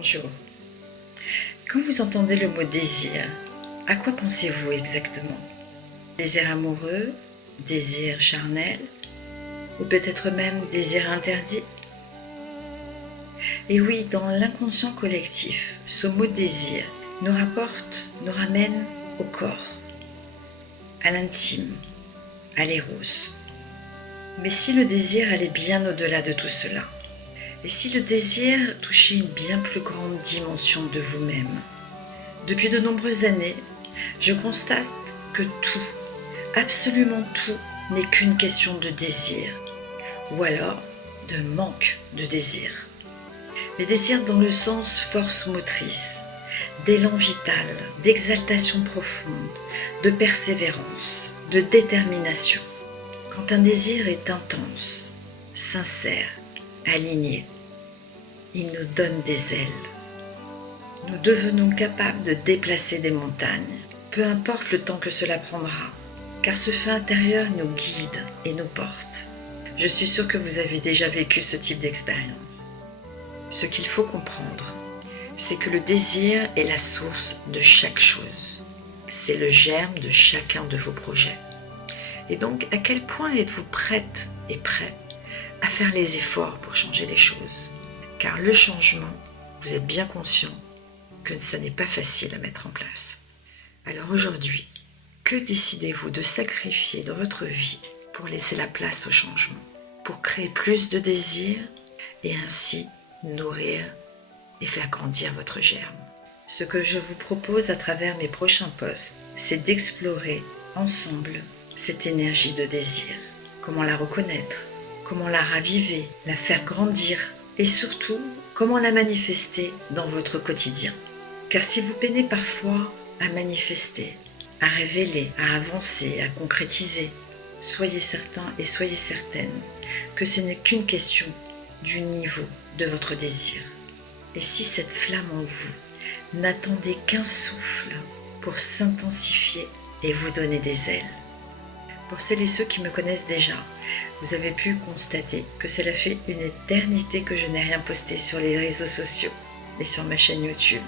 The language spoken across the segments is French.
Bonjour. Quand vous entendez le mot désir, à quoi pensez-vous exactement? Désir amoureux, désir charnel, ou peut-être même désir interdit? Et oui, dans l'inconscient collectif, ce mot désir nous ramène au corps, à l'intime, à l'éros. Mais si le désir allait bien au-delà de tout cela? Et si le désir touchait une bien plus grande dimension de vous-même? Depuis de nombreuses années, je constate que tout, absolument tout, n'est qu'une question de désir, ou alors de manque de désir. Mais désir dans le sens force motrice, d'élan vital, d'exaltation profonde, de persévérance, de détermination. Quand un désir est intense, sincère, aligné, il nous donne des ailes. Nous devenons capables de déplacer des montagnes, peu importe le temps que cela prendra, car ce feu intérieur nous guide et nous porte. Je suis sûre que vous avez déjà vécu ce type d'expérience. Ce qu'il faut comprendre, c'est que le désir est la source de chaque chose. C'est le germe de chacun de vos projets. Et donc, à quel point êtes-vous prête et prêt à faire les efforts pour changer les choses? Car le changement, vous êtes bien conscient que ça n'est pas facile à mettre en place. Alors aujourd'hui, que décidez-vous de sacrifier dans votre vie pour laisser la place au changement, pour créer plus de désir et ainsi nourrir et faire grandir votre germe? Ce que je vous propose à travers mes prochains posts, c'est d'explorer ensemble cette énergie de désir. Comment la reconnaître, comment la raviver, la faire grandir et surtout, comment la manifester dans votre quotidien. Car si vous peinez parfois à manifester, à révéler, à avancer, à concrétiser, soyez certains et soyez certaines que ce n'est qu'une question du niveau de votre désir. Et si cette flamme en vous n'attendait qu'un souffle pour s'intensifier et vous donner des ailes? Pour celles et ceux qui me connaissent déjà, vous avez pu constater que cela fait une éternité que je n'ai rien posté sur les réseaux sociaux et sur ma chaîne YouTube.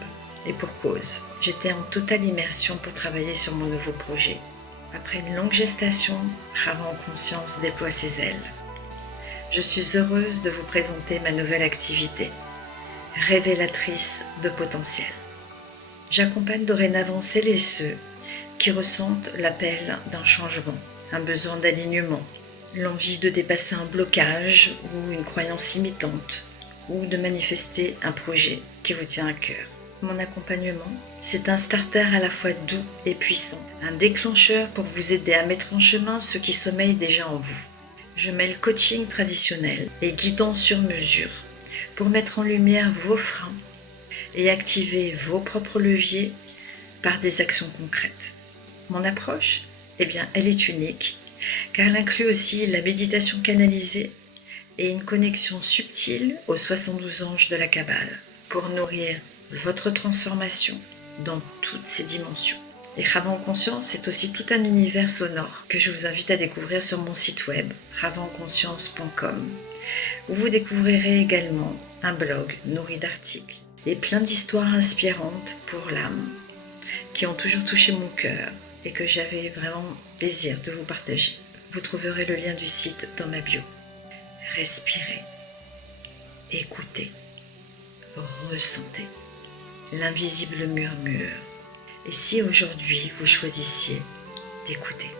Et pour cause, j'étais en totale immersion pour travailler sur mon nouveau projet. Après une longue gestation, Rava en conscience déploie ses ailes. Je suis heureuse de vous présenter ma nouvelle activité, révélatrice de potentiel. J'accompagne dorénavant celles et ceux qui ressentent l'appel d'un changement, un besoin d'alignement, l'envie de dépasser un blocage ou une croyance limitante, ou de manifester un projet qui vous tient à cœur. Mon accompagnement, c'est un starter à la fois doux et puissant, un déclencheur pour vous aider à mettre en chemin ce qui sommeille déjà en vous. Je mêle coaching traditionnel et guidance sur mesure pour mettre en lumière vos freins et activer vos propres leviers par des actions concrètes. Mon approche, elle est unique car elle inclut aussi la méditation canalisée et une connexion subtile aux 72 anges de la Kabbale pour nourrir votre transformation dans toutes ses dimensions. Et Rava en conscience, c'est aussi tout un univers sonore que je vous invite à découvrir sur mon site web ravaenconscience.com, où vous découvrirez également un blog nourri d'articles et plein d'histoires inspirantes pour l'âme qui ont toujours touché mon cœur et que j'avais vraiment désir de vous partager. Vous trouverez le lien du site dans ma bio. Respirez, écoutez, ressentez l'invisible murmure. Et si aujourd'hui vous choisissiez d'écouter,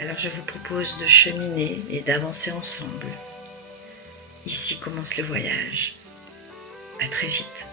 alors je vous propose de cheminer et d'avancer ensemble. Ici commence le voyage. À très vite.